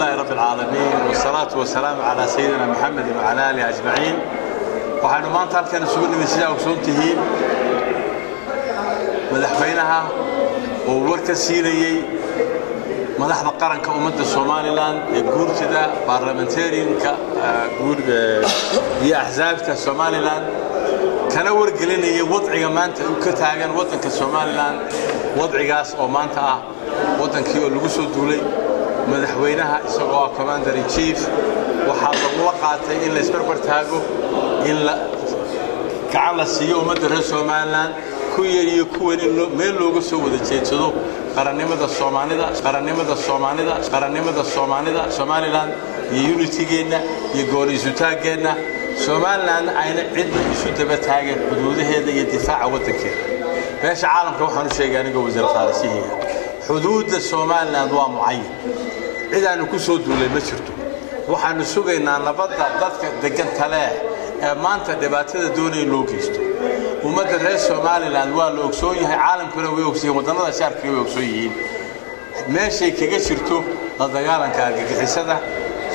لله رب العالمين والصلاة والسلام على سيدنا محمد وعلى آله أجمعين. وحنا ما نترك نسوي نمسيا وسنتهين مدحوينها وورك السيري مدح القرن كأمة الصوماليلاند يقول كذا بارلمنتاريين كقول هي أحزاب كالصوماليلاند كانوا ورجلين هي وضع جمانت وكتاجن وطن كالصوماليلاند وضع جاس أو مانتا وطن كيو اللجوء الدولي مدحوينها سواء كماندر إن شيف وحاط وقعته إلا سبربر تاجو إلا كعلى السيو مدرسة الصوماليلاند كويري كوين إنه مين لوجو سووا ذا شيء تدو قرنيمة الصومالية سوماليلاند يونيتي جينا يقولي زوتا جينا سوماليلاند عين عدة يسود بتاعه حدوده هذا يدفع وتكير باش عالم كوحنا شيء يعني جو وزير الخارجية حدود سوماليلاند ومعين إذا أنا كسود ولا مشرته وحنا سوقنا نبضع ضد دقن تلاح ما أنت دبعتها دوني لوكيستو ومدرسة سوماليلاند والأوكسوي عالم كله ويوكسي ومدرسة شارك ويوكسويين ماشي كجسرتو هذا كأرجع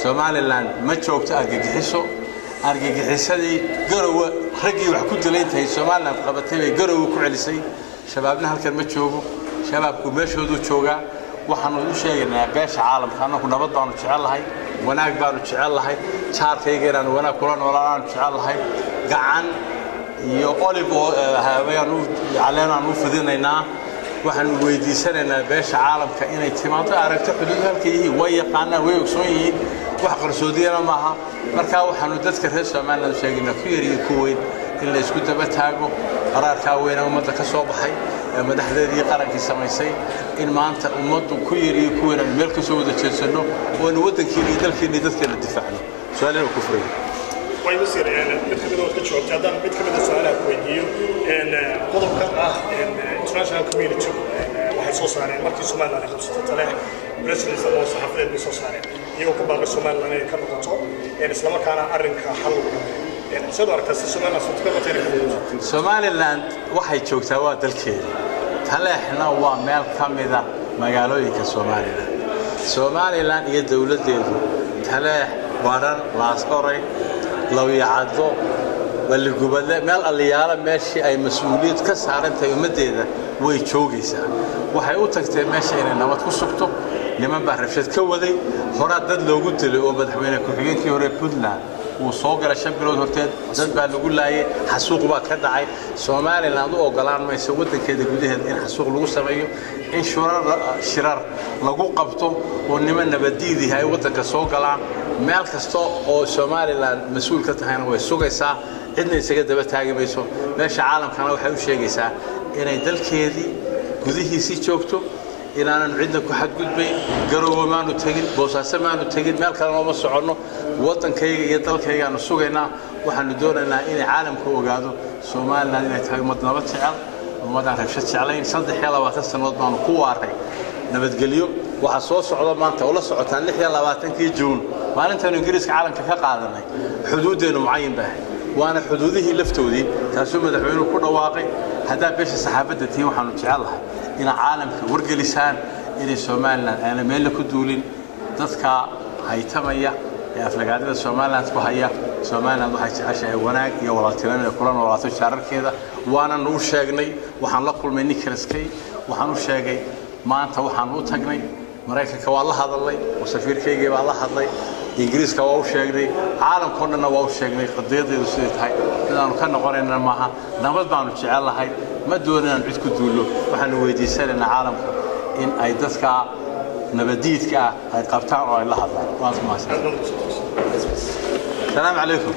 سوماليلاند ما تشوفت أرجع حسدي قروا رجي وحكوت لين هي سوماليلاند قبتها قروا كل شيء شبابنا هالكلمة تشوفوا شبابكم ما شهدوا تشوفا وحنا شيء باش عالم خلنا كنا بضعنا نشعل هاي وناك بارو نشعل هاي شهر كيجران وانا كلنا ولا نشعل هاي قعن يقولي هوايانو علينا نوفديننا وحن ويديسنا باش عالم كأنه اهتمامات أركت حدودها كي ويقعنا ويقصوين وحقر سعودية معها مركا وحن نذكر هسه ما لنا شيء نفيري كوين اللي سكوت بتاعه قرار كوين ومدة كصوب حي مدح ذي قرار في سمايسي إن ما أنت ومدة كويري كوين الملك سعودة تشنو ونودك كي نذكر الدفاعنا سؤالنا وكفرين ويصير يعني مثل ما قلت شو جدا مثل ما السؤال كويديو إن قدر كان إن international community waxay soo saareen markii Soomaaliland ay qabsatay talax president oo saxafadeed ay soo saareen iyo ku baaqay Soomaaliland ay ka noqoto isla markaana arrinka xal yani sidoo arkay Soomaaliland waxay joogtaa waa dalkeeda talaxna waa meel kamida magaalooyinka Soomaaliland iyo dawladeedu talax waran laasqoray لو يعدوا واللي قبل مال الليالة ماشي أي مسؤولية كسر أنت يوم الدين ويشوجيسا وحيوتك ماشي إن ما تكسبته لما بعرف شو تكودي هرا دد لو قلت له وبدح بينك وحين كي هرا بدنا وصاقر الشاب قالوا هرتين دد بعد نقول له حسوق بقى كذا عاي Soomaaliland أو قلان ما يسوي كده جودي إن حسوق لو سميه إن شرار لو قبته ونما نبدي هاي وتك سوق قلان meel kasto oo Soomaaliland mas'uul ka tahay way sugaysaa cidna isaga daba taagamayso meesha caalamkana waxay u sheegaysaa inay dalkeedii gudihiisa joogto inaanan cidna ku xadgudbay garoowe maanu tagin boosaaso maanu tagin meel kale ma socono wadankayga iyo dalkayga aanu sugaynaa waxaanu doonaynaa in caalamku ogaado Soomaaliland inay tahay mid nabad jecel ummadaan rabshad jecelayn 23 sanadood baanu ku waaray nabadgelyo waxa soo socda maanta oo la socotaan 26 Juun maalintan Ingiriiska caalamka ka qaadanay xuduudeenu mucayin baahay waana xuduudihii laftoodii taasoo madaxweynuhu ku dhawaaqay hadaa beesha saxaafadda tii waxaanu jecelahay in caalamka wargelisaan in Soomaaliland aan meel ku duulin dadka haytamaya ee aflagaadada Soomaaliland ku haya Soomaaliland waxay jeceshahay wanaag iyo walaaltinimo kulan walaalto shaararkeeda waana noo sheegnay waxaan la kulmay Nicholas Kay waxaan u sheegay maanta waxaan u tagnay Mareykanka waa la hadalay oo safiirkayga baa la hadlay Ingiriiska waa u sheegnay caalamkoodna waa u sheegnay qadiyadeedu sidii tahay inaanu ka noqonayna maaha nabad baanu jecelahay ma doonaan cid ku duulo waxaan weydiisanaynaa caalamka in ay dadka nabadiidka ay qabtaan oo ay la hadlaan. Salaam alaykum.